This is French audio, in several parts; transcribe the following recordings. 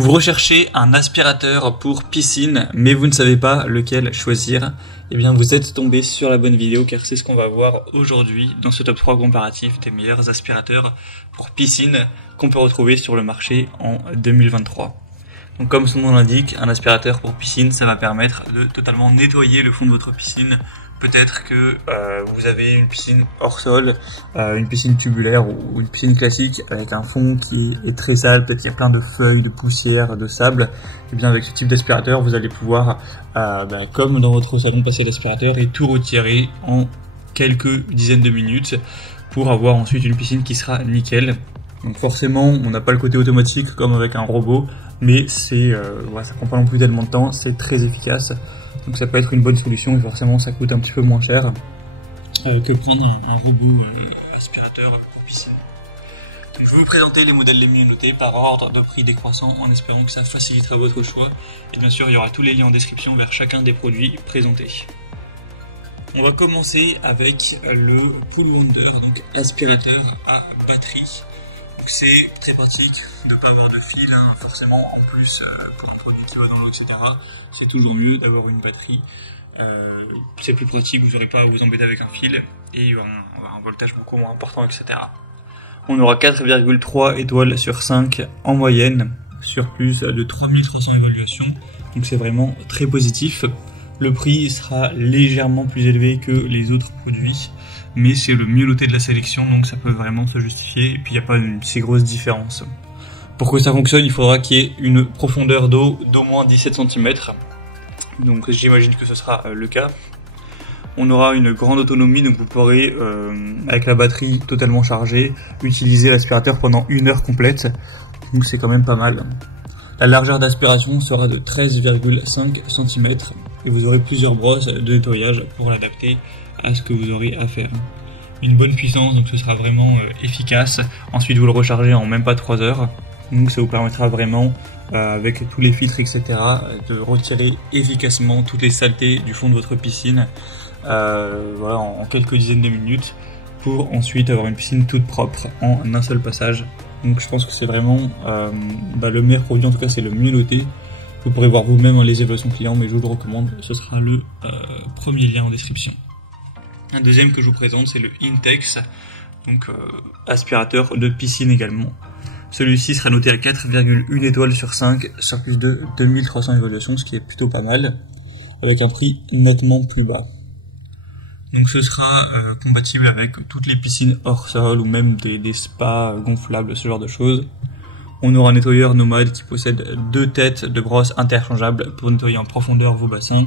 Vous recherchez un aspirateur pour piscine, mais vous ne savez pas lequel choisir. Eh bien, vous êtes tombé sur la bonne vidéo car c'est ce qu'on va voir aujourd'hui dans ce top 3 comparatif des meilleurs aspirateurs pour piscine qu'on peut retrouver sur le marché en 2023. Donc, comme son nom l'indique, un aspirateur pour piscine, ça va permettre de totalement nettoyer le fond de votre piscine. Peut-être que vous avez une piscine hors sol, une piscine tubulaire ou une piscine classique avec un fond qui est très sale, peut-être qu'il y a plein de feuilles, de poussière, de sable. Et bien avec ce type d'aspirateur, vous allez pouvoir, comme dans votre salon, passer l'aspirateur et tout retirer en quelques dizaines de minutes pour avoir ensuite une piscine qui sera nickel. Donc forcément, on n'a pas le côté automatique comme avec un robot, mais c'est, ça prend pas non plus tellement de temps, c'est très efficace. Donc ça peut être une bonne solution et forcément ça coûte un petit peu moins cher que prendre un robot aspirateur pour piscine. Donc je vais vous présenter les modèles les mieux notés par ordre de prix décroissant en espérant que ça facilitera votre choix. Et bien sûr il y aura tous les liens en description vers chacun des produits présentés. On va commencer avec le Pool Wonder, donc aspirateur à batterie. C'est très pratique de ne pas avoir de fil, forcément en plus pour un produit qui va dans l'eau, etc. C'est toujours mieux d'avoir une batterie. C'est plus pratique, vous n'aurez pas à vous embêter avec un fil et il y aura un voltage beaucoup moins important, etc. On aura 4,3 étoiles sur 5 en moyenne sur plus de 3300 évaluations. Donc c'est vraiment très positif. Le prix sera légèrement plus élevé que les autres produits, mais c'est le mieux noté de la sélection, donc ça peut vraiment se justifier, et puis il n'y a pas une si grosse différence. Pour que ça fonctionne, il faudra qu'il y ait une profondeur d'eau d'au moins 17 cm, donc j'imagine que ce sera le cas. On aura une grande autonomie, donc vous pourrez, avec la batterie totalement chargée, utiliser l'aspirateur pendant 1 heure complète, donc c'est quand même pas mal. La largeur d'aspiration sera de 13,5 cm, et vous aurez plusieurs brosses de nettoyage pour l'adapter à ce que vous aurez à faire. Une bonne puissance, donc ce sera vraiment efficace. Ensuite vous le rechargez en même pas 3 heures, donc ça vous permettra vraiment avec tous les filtres, etc., de retirer efficacement toutes les saletés du fond de votre piscine en quelques dizaines de minutes pour ensuite avoir une piscine toute propre en un seul passage. Donc je pense que c'est vraiment le meilleur produit, en tout cas c'est le mieux noté. Vous pourrez voir vous-même les évaluations clients, mais je vous le recommande, ce sera le premier lien en description. Un deuxième que je vous présente, c'est le Intex, donc aspirateur de piscine également. Celui-ci sera noté à 4,1 étoiles sur 5 sur plus de 2300 évaluations, ce qui est plutôt pas mal, avec un prix nettement plus bas. Donc ce sera compatible avec toutes les piscines hors sol ou même des spas gonflables, ce genre de choses. On aura un nettoyeur nomade qui possède 2 têtes de brosse interchangeables pour nettoyer en profondeur vos bassins.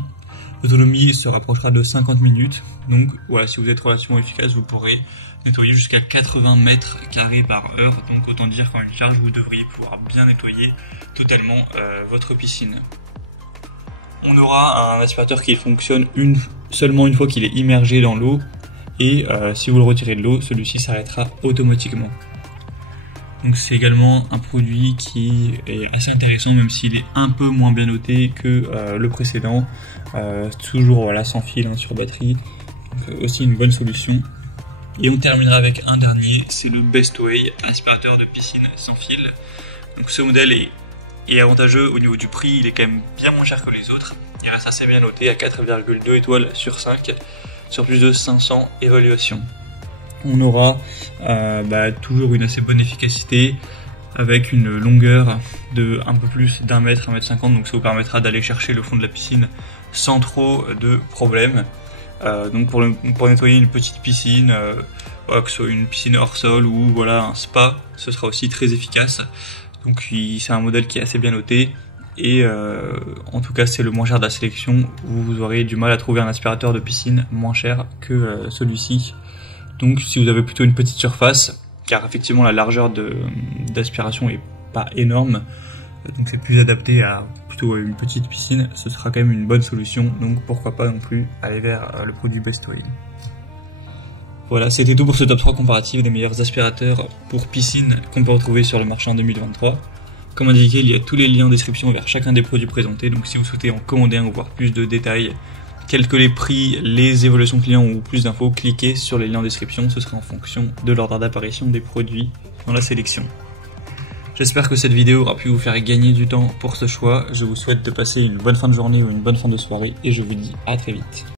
L'autonomie se rapprochera de 50 minutes, donc voilà, si vous êtes relativement efficace, vous pourrez nettoyer jusqu'à 80 mètres carrés par heure, donc autant dire qu'en une charge, vous devriez pouvoir bien nettoyer totalement votre piscine. On aura un aspirateur qui fonctionne seulement une fois qu'il est immergé dans l'eau, et si vous le retirez de l'eau, celui-ci s'arrêtera automatiquement. Donc c'est également un produit qui est assez intéressant, même s'il est un peu moins bien noté que le précédent. Toujours sans fil sur batterie, donc aussi une bonne solution. Et on terminera avec un dernier, c'est le Bestway, aspirateur de piscine sans fil. Donc ce modèle est avantageux au niveau du prix, il est quand même bien moins cher que les autres. Il reste assez bien noté à 4,2 étoiles sur 5 sur plus de 500 évaluations. On aura toujours une assez bonne efficacité avec une longueur de un peu plus d'1 mètre, 1,50 m, donc ça vous permettra d'aller chercher le fond de la piscine sans trop de problèmes. Donc pour nettoyer une petite piscine, que ce soit une piscine hors sol ou un spa, ce sera aussi très efficace. Donc c'est un modèle qui est assez bien noté. Et en tout cas c'est le moins cher de la sélection. Vous aurez du mal à trouver un aspirateur de piscine moins cher que celui-ci. Donc si vous avez plutôt une petite surface, car effectivement la largeur d'aspiration est pas énorme, donc c'est plus adapté à plutôt une petite piscine, ce sera quand même une bonne solution, donc pourquoi pas non plus aller vers le produit Bestway. Voilà, c'était tout pour ce top 3 comparatif des meilleurs aspirateurs pour piscine qu'on peut retrouver sur le marché en 2023. Comme indiqué, il y a tous les liens en description vers chacun des produits présentés, donc si vous souhaitez en commander un ou voir plus de détails, quels que les prix, les évaluations clients ou plus d'infos, cliquez sur les liens en description, ce sera en fonction de l'ordre d'apparition des produits dans la sélection. J'espère que cette vidéo aura pu vous faire gagner du temps pour ce choix. Je vous souhaite de passer une bonne fin de journée ou une bonne fin de soirée et je vous dis à très vite.